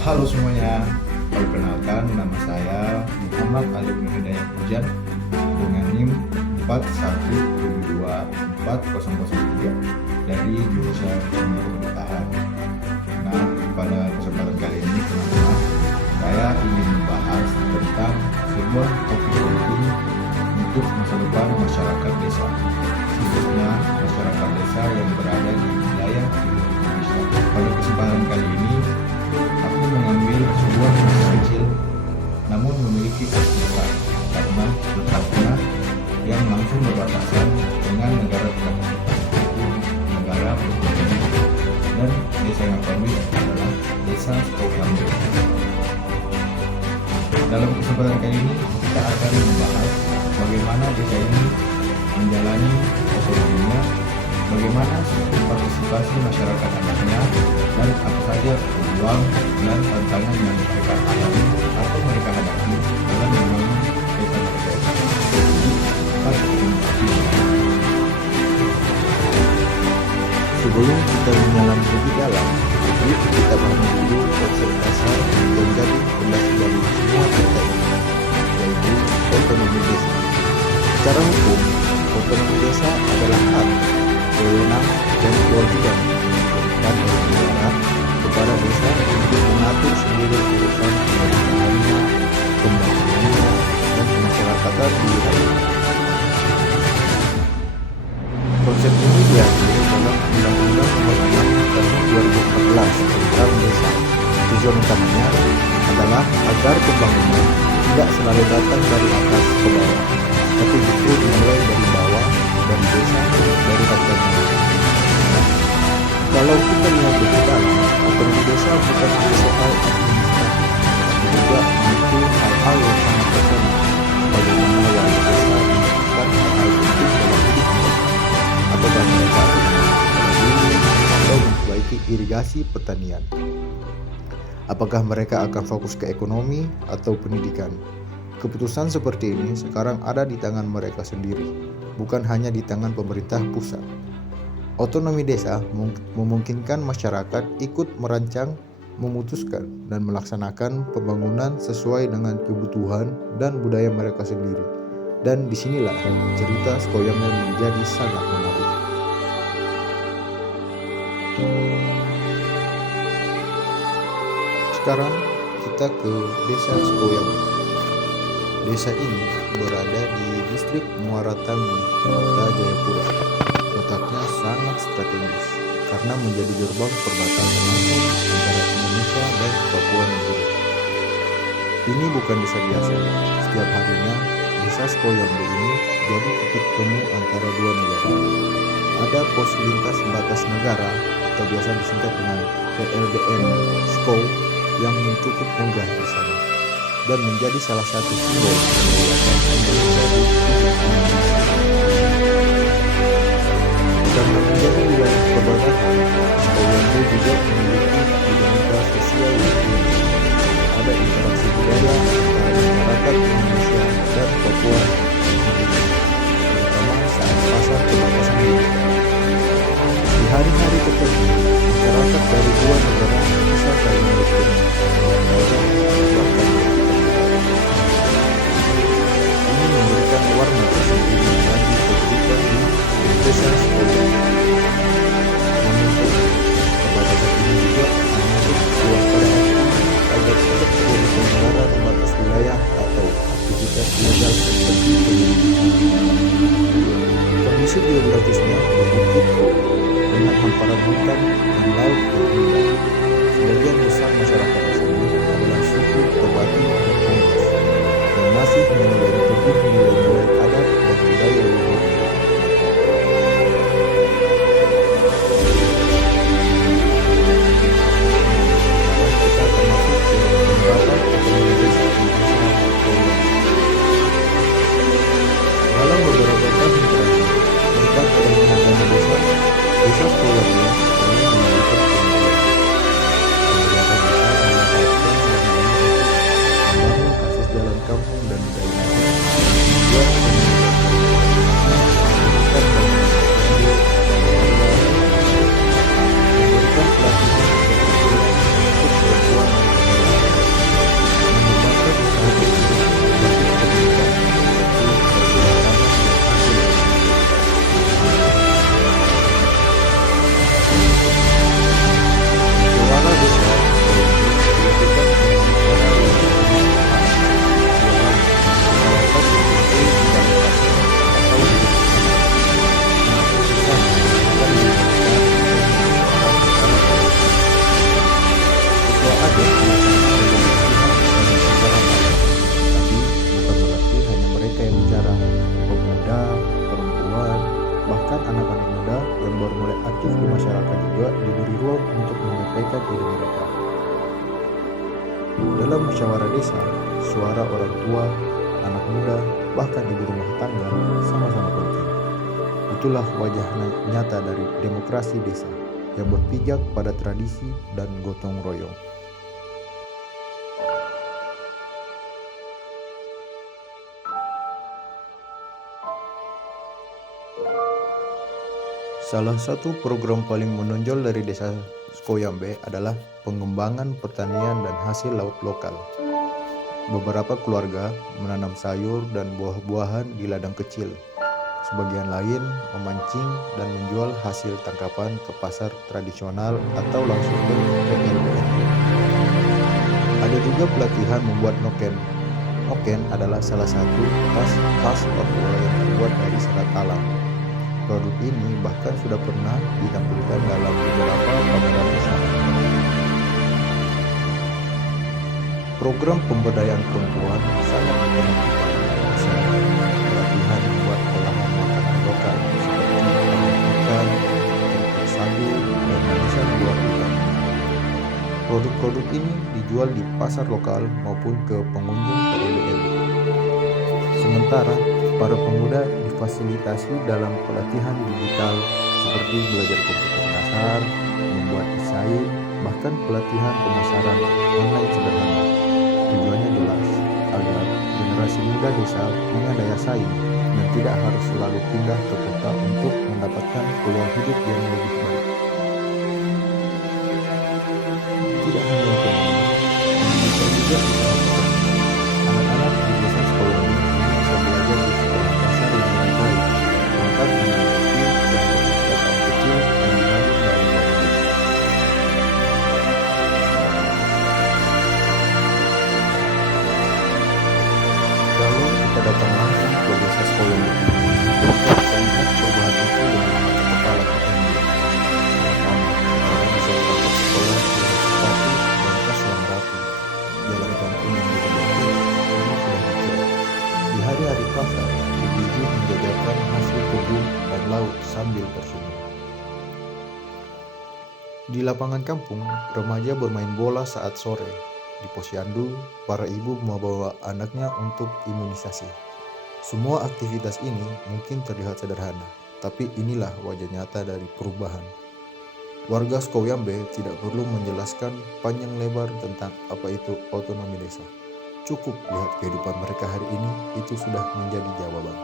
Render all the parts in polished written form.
Halo semuanya, perkenalkan nama saya Muhammad Ali bin Hidayat Hujan dengan NIM 41724003 dari jurusan Ilmu Pemerintahan. Nah, pada kesempatan kali ini teman-teman, saya ingin membahas tentang sebuah topik penting untuk masa depan masyarakat desa, khususnya masyarakat desa yang berada di wilayah timur Indonesia. Pada kesempatan kali ini, aku mengambil sebuah desa kecil namun memiliki arti besar karena letaknya yang langsung berbatasan dengan negara tetangga, negara berikutnya, dan desa yang kami adalah desa Skokambe. Dalam kesempatan kali ini kita akan membahas bagaimana desa ini menjalani ekonominya, bagaimana sistem partisipasi masyarakat adatnya, dan apa saja peluang dan tantangan yang mereka alami atau mereka hadapi dalam membangun desa mereka. Sebelum kita menyelam lebih dalam, yuk kita pahami dulu konsep dasar yang jadi fondasi dari semua cerita ini, yaitu otonomi desa. Secara hukum, otonomi desa adalah hak, wewenang, dan kewajiban yang diberikan oleh negara kepada desa untuk mengatur sendiri urusan pemerintahannya, pembangunannya, dan kemasyarakatan di wilayah. Konsep ini diatur dalam Undang-Undang Nomor 6 Tahun 2014 tentang Desa. Tujuan utamanya adalah agar pembangunan tidak selalu datang dari atas ke bawah, tapi justru dimulai dari bawah, dari desa, dari rakyatnya. Kalau kita lihat lebih dalam, otonomi desa bukan hanya soal administrasi, tapi juga menyentuh hal-hal yang sangat personal, bagaimana warga desa menyebutkan hal-hal penting dalam hidup mereka, apakah mereka atau memperbaiki irigasi pertanian, apakah mereka akan fokus ke ekonomi atau pendidikan. Keputusan seperti ini sekarang ada di tangan mereka sendiri, bukan hanya di tangan pemerintah pusat. Otonomi desa memungkinkan masyarakat ikut merancang, memutuskan, dan melaksanakan pembangunan sesuai dengan kebutuhan dan budaya mereka sendiri. Dan disinilah cerita Skokambe menjadi sangat menarik. Sekarang kita ke desa Skokambe. Desa ini berada di distrik Muara Tamu, Kota Jayapura. Letaknya sangat strategis karena menjadi gerbang perbatasan langsung antara Indonesia dan Papua Nugini. Ini bukan desa biasa. Setiap harinya, desa Skokambe ini jadi titik temu antara dua negara. Ada pos lintas batas negara atau biasa disingkat dengan PLDN SKO yang cukup megah di sana dan menjadi salah satu simbol kedaulatan Indonesia di karena menjadi wilayah perbatasan. Skokambe juga memiliki dinamika sosial yang tinggi. Ada interaksi budaya antara masyarakat Indonesia dan Papua Nugini, terutama saat pasar perbatasan dibuka. Di hari-hari tertentu, masyarakat dari dua negara bisa saling bertemu, bahkan ini memberikan warna tersendiri bagi kehidupan di desa Skokambe. Namun, perbatasan ini juga menutup Ketua adat bukan berarti hanya mereka yang bicara. Pemuda, perempuan, bahkan anak-anak muda yang baru mulai aktif di masyarakat juga diberi ruang untuk menyampaikan ide mereka. Dalam musyawarah desa, suara orang tua, anak muda, bahkan ibu rumah tangga sama-sama penting. Itulah wajah nyata dari demokrasi desa yang berpijak pada tradisi dan gotong royong. Salah satu program paling menonjol dari Desa Skoyambe adalah pengembangan pertanian dan hasil laut lokal. Beberapa keluarga menanam sayur dan buah-buahan di ladang kecil. Sebagian lain memancing dan menjual hasil tangkapan ke pasar tradisional atau langsung ke PLBN. Ada juga pelatihan membuat noken. Noken adalah salah satu tas khas Papua yang terbuat dari serat alam. Produk ini bahkan sudah pernah ditampilkan dalam beberapa pameran busana. Program pemberdayaan perempuan sangat diperhatikan, misalnya pelatihan membuat olahan makanan lokal seperti ayam ikan, keripik sagu, dan manisan buah ikan. Produk-produk ini dijual di pasar lokal maupun ke pengunjung PLBN. Sementara para pemuda difasilitasi dalam pelatihan digital seperti belajar komputer dasar, membuat desain, bahkan pelatihan pemasaran online sederhana. Tujuannya jelas agar generasi muda desa punya daya saing dan tidak harus selalu pindah ke kota untuk mendapatkan peluang hidup yang lebih baik. Tidak hanya ekonomi, pendidikan juga diperhatikan. Anak-anak di desa sekolah ini bisa belajar di sekolah dasar yang lebih baik, lengkap dengan buku dan perpustakaan kecil yang dibangun dari warga desa. Kalau kita datang langsung ke desa sekolah ini, kita bisa lihat perubahan itu dengan mata kepala kita sendiri. Pertama, kita bisa melihat sekolah dengan sepatu dan tas yang rapi. Jalan kampung yang diperbaiki ini sudah dicat. Di hari-hari pasar, ibu-ibu menjajakan hasil kebun dan laut sambil tersenyum. Di lapangan kampung, remaja bermain bola saat sore. Di posyandu, para ibu membawa anaknya untuk imunisasi. Semua aktivitas ini mungkin terlihat sederhana, tapi inilah wajah nyata dari perubahan. Warga Skoyambe tidak perlu menjelaskan panjang lebar tentang apa itu otonomi desa. Cukup lihat kehidupan mereka hari ini, itu sudah menjadi jawaban.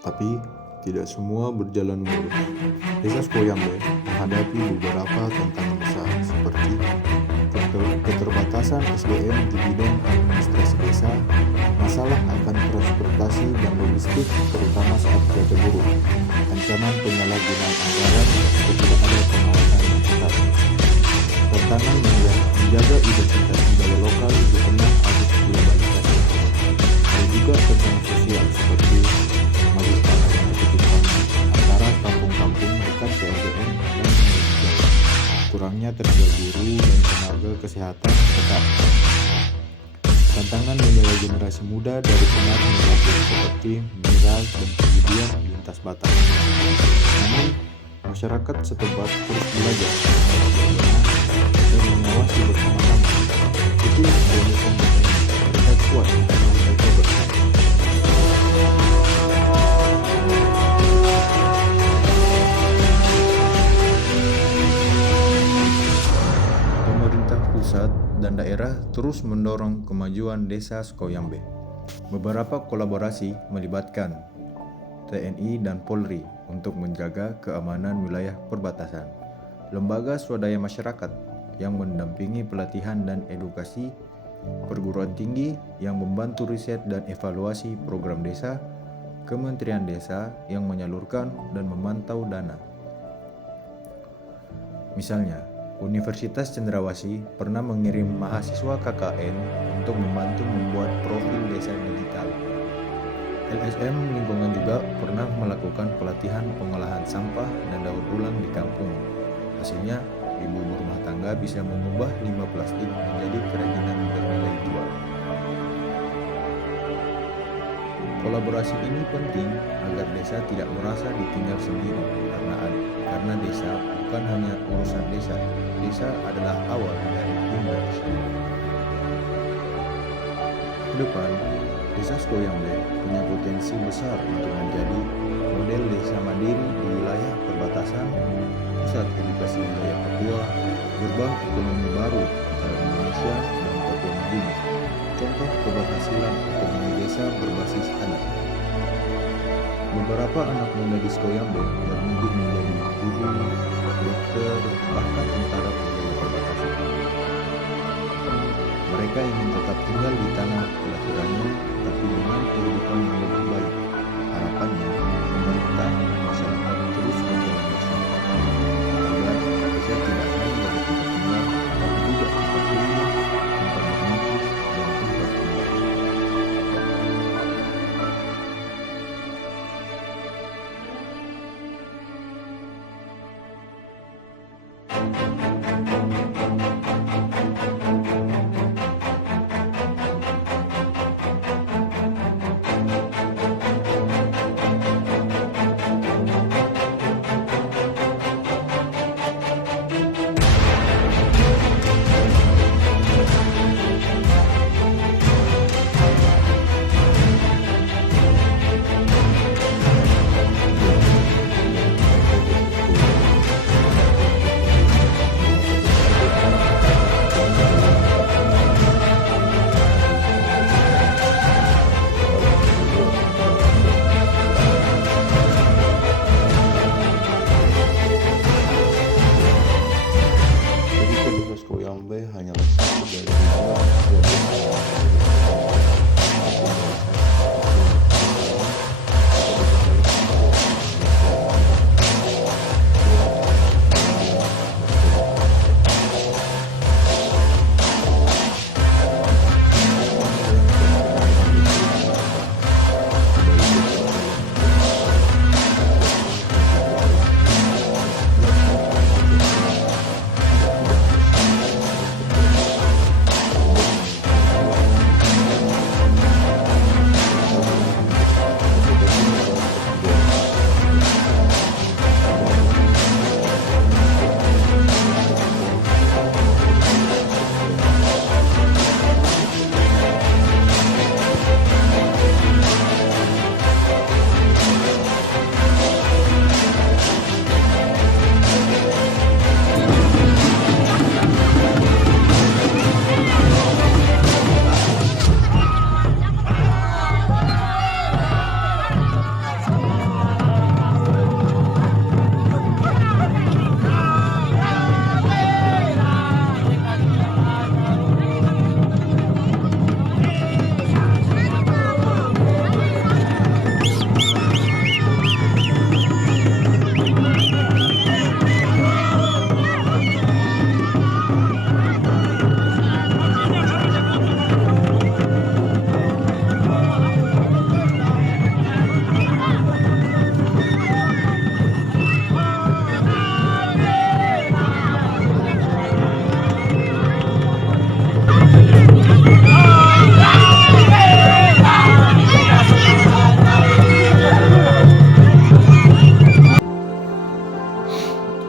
Tapi tidak semua berjalan mulus. Desa Skoyambe menghadapi beberapa tantangan besar seperti keterbatasan SDM di bidang administrasi desa, masalah akan transportasi dan logistik terutama saat cuaca buruk, ancaman penyalahgunaan anggaran untuk tidak ada pengawasan yang ketat, tantangan menjaga identitas budaya lokal di tengah arus globalisasi. Ada juga tantangan sosial seperti maju tanah yang berketimpangan antara kampung-kampung dekat PLBN dan pendidikan, kurangnya tenaga guru dan tenaga kesehatan tetap. Tantangan menjaga generasi muda dari pengaruh negatif seperti miras dan perjudian lintas batas. Namun, masyarakat setempat terus belajar dan mengawasi bersama-sama. Itulah keunikan mereka kuat karena mereka bersama. Pemerintah pusat dan daerah terus mendorong kemajuan desa Skoyambe. Beberapa kolaborasi melibatkan TNI dan Polri untuk menjaga keamanan wilayah perbatasan. Lembaga swadaya masyarakat yang mendampingi pelatihan dan edukasi, perguruan tinggi yang membantu riset dan evaluasi program desa, Kementerian Desa yang menyalurkan dan memantau dana. Misalnya, Universitas Cendrawasih pernah mengirim mahasiswa KKN untuk membantu membuat profil desa digital. LSM Lingkungan juga pernah melakukan pelatihan pengolahan sampah dan daur ulang di kampung. Hasilnya, ibu rumah tangga bisa mengubah limbah plastik menjadi kerajinan bernilai jual. Kolaborasi ini penting agar desa tidak merasa ditinggal sendiri karena desa bukan hanya urusan desa. Desa adalah awal dari Indonesia. Ke depan, Desa Skoyambe punya potensi besar untuk menjadi model desa mandiri di wilayah perbatasan, pusat edukasi wilayah Papua, gerbang ekonomi baru antara Indonesia dan Papua Nugini. Contoh keberhasilan ekonomi desa berbasis adat. Beberapa anak muda di Skoyambe bermimpi menjadi guru, dokter, bahkan tentara wilayah perbatasan. Mereka ingin tetap tinggal di tanah kelahirannya, tapi dengan kehidupan yang lebih baik. Harapannya, pemerintah dan masyarakat terus berjalan bersama agar desa tidak hanya dari tempat tinggal, tapi juga tempat kuliah, tempat bermukim, dan tempat tinggal. Skoyambe hanyalah satu dari dua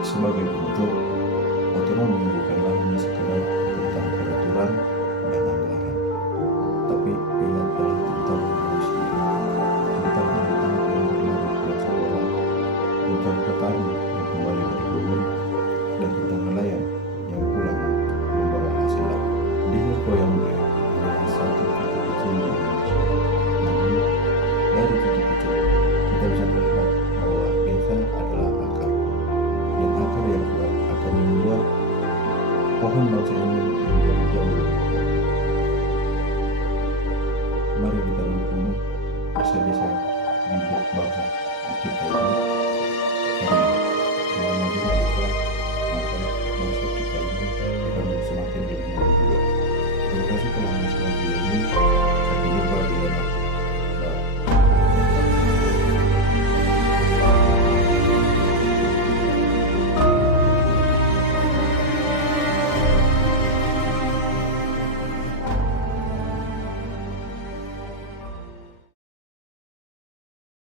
Sebagai bentuk, otonomi bukanlah hanya sekedar tentang peraturan dan anggaran, tapi ia adalah tentang manusia, tentang anak-anak yang berlari pulang sekolah, tentang petani yang kembali dari kebun, dan tentang nelayan yang pulang membawa hasil laut. Desa Skoyambe adalah satu titik kecil di Indonesia, namun dari titik kecil kita bisa melihat bahwa desa adalah akar, dan akar yang kuat akan membuat pohon bangsa ini menjadi jauh lebih kuat. Mari kita dukung desa-desa di bangsa kita ini.